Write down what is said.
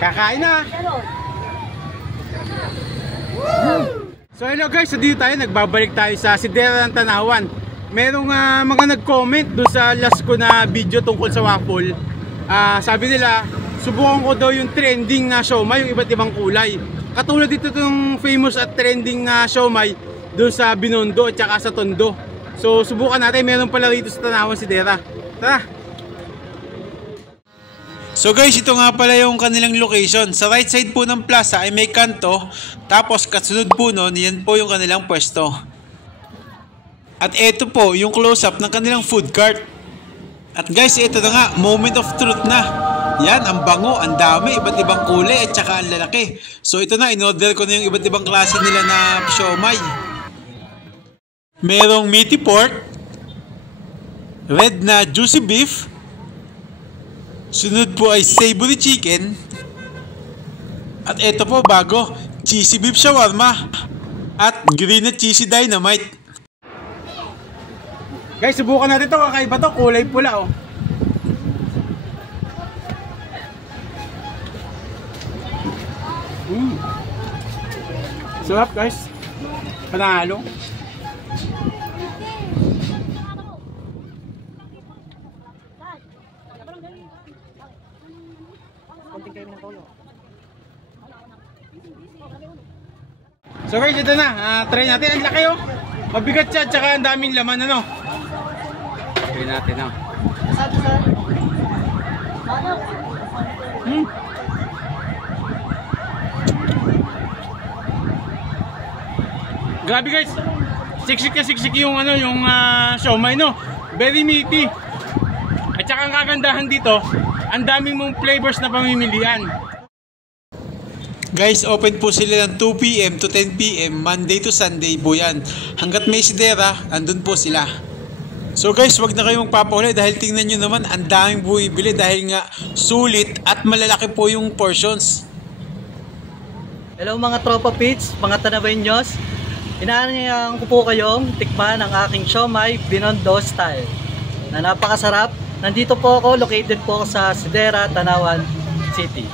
Kakain na! So hello guys, so dito tayo, nagbabalik tayo sa Sidera ng Tanawan. Merong mga nag-comment doon sa last ko na video tungkol sa waffle. Sabi nila, subukan ko daw yung trending na siomai, yung iba't ibang kulay. Katulad dito itong famous at trending na siomai doon sa Binondo at saka sa Tondo. So subukan natin, meron pala rito sa Tanawan Sidera. Tara! So guys, ito nga pala yung kanilang location. Sa right side po ng plaza ay may kanto. Tapos kasunod po nun, yan po yung kanilang pwesto. At ito po yung close-up ng kanilang food cart. At guys, ito na nga, moment of truth na. Yan, ang bango, ang dami, iba't ibang kulay at saka ang lalaki. So ito na, in-order ko na yung iba't ibang klase nila na siomai. Merong meaty pork, red na juicy beef, sunod po ay savory chicken. At ito po bago, cheesy beef shawarma. At green na cheesy dynamite. Guys, subukan natin ito. Kakaiba to, kulay pula oh. Sarap guys. Panalo. So guys, ito na, try natin. Ang laki oh. Mabigat siya, tsaka ang daming laman ano. Try natin oh. Grabe guys. Siksik na siksik yung ano, yung siomai no. Very meaty. At saka ang kagandahan dito, ang daming mong flavors na pamimilian. Guys, open po sila ng 2 PM to 10 PM, Monday to Sunday po yan. Hanggat may sidera, andun po sila. So guys, wag na kayong magpapahuli dahil tingnan nyo naman, ang daming buibili dahil nga sulit at malalaki po yung portions. Hello mga tropa pits, mga Tanaweños. Inaanyayahan ko po kayong tikman ang aking siomai Binondo style na napakasarap. Nandito po ako, located po ako sa Sidera, Tanawan City.